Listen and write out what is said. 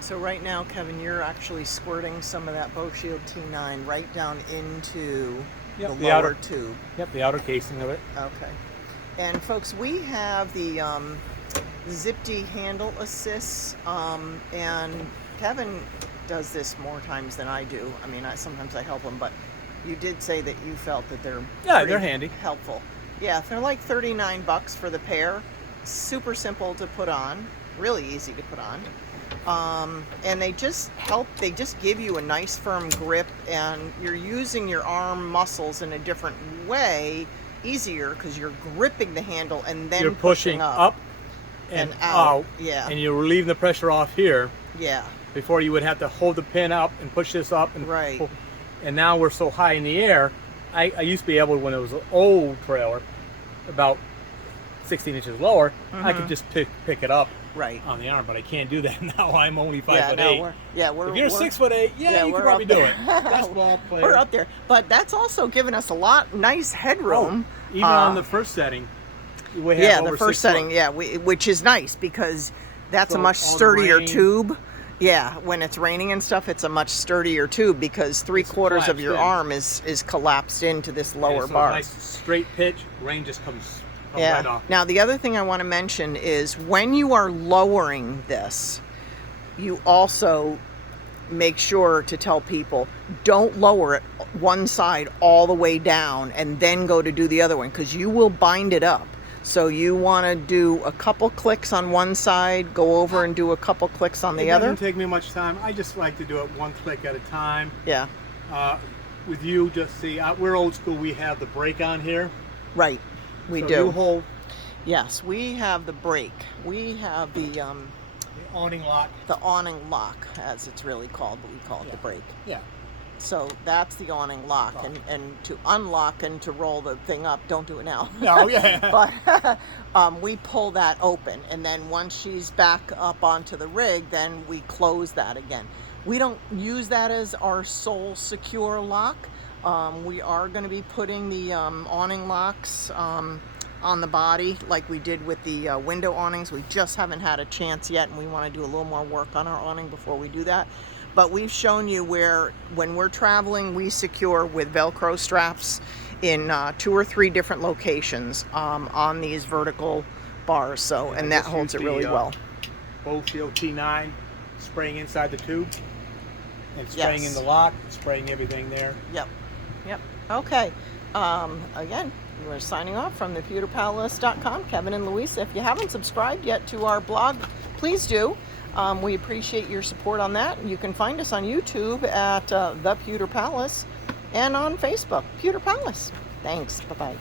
So right now, Kevin, you're actually squirting some of that Bow Shield T9 right down into Yep, the the lower outer tube. Yep, the outer casing of it. Okay. And folks, we have the ZipDee handle assists, and Kevin does this more times than I do. I mean, sometimes I help him, but you did say that you felt that they're They're handy. helpful. Yeah, they're like $39 for the pair. Super simple to put on, really easy to put on. And they just help, they just give you a nice firm grip, and you're using your arm muscles in a different way, easier, because you're gripping the handle and then You're pushing up and out. Yeah. And you're relieving the pressure off here. Yeah. Before you would have to hold the pin up and push this up and Right. pull. And now we're so high in the air. I used to be able, when it was an old trailer, about 16 inches lower, I could just pick it up Right. on the arm, but I can't do that now. I'm only 5'8". We're If you're 6'8", you could probably do it. Basketball player. We're up there, but that's also given us a lot nice headroom. Even on the first setting, we have yeah, over the first 6 foot. setting, yeah, which is nice because that's a So much all the sturdier rain- tube. Yeah, when it's raining and stuff, it's a much sturdier tube because 3/4 of your collapsed arm is collapsed into this lower it's bar. a nice straight pitch. Rain just comes Yeah. right off. Now, the other thing I want to mention is when you are lowering this, you also make sure to tell people, don't lower it one side all the way down and then go to do the other one, because you will bind it up. So you want to do a couple clicks on one side, go over and do a couple clicks on the It other. doesn't take me much time. I just like to do it one click at a time. Yeah, With you, just see, we're old school. We have the brake on here. right. We So do. You hold Yes, we have the brake. We have the awning lock. the awning lock, as it's really called, but we call it the brake. Yeah. So that's the awning lock, and to unlock and to roll the thing up, don't do it now. No, yeah. But we pull that open, and then once she's back up onto the rig, then we close that again. We don't use that as our sole secure lock. We are going to be putting the awning locks on the body like we did with the window awnings. We just haven't had a chance yet, and we want to do a little more work on our awning before we do that. But we've shown you where, when we're traveling, we secure with Velcro straps in 2 or 3 different locations on these vertical bars. So, and that holds it really well. Bow Shield T9, spraying inside the tube, and spraying in the lock, spraying everything there. Yep. Okay. Again, we're signing off from thepewterpalace.com. Kevin and Louisa. If you haven't subscribed yet to our blog, please do. We appreciate your support on that. You can find us on YouTube at The Pewter Palace and on Facebook, Pewter Palace. Thanks. Bye-bye.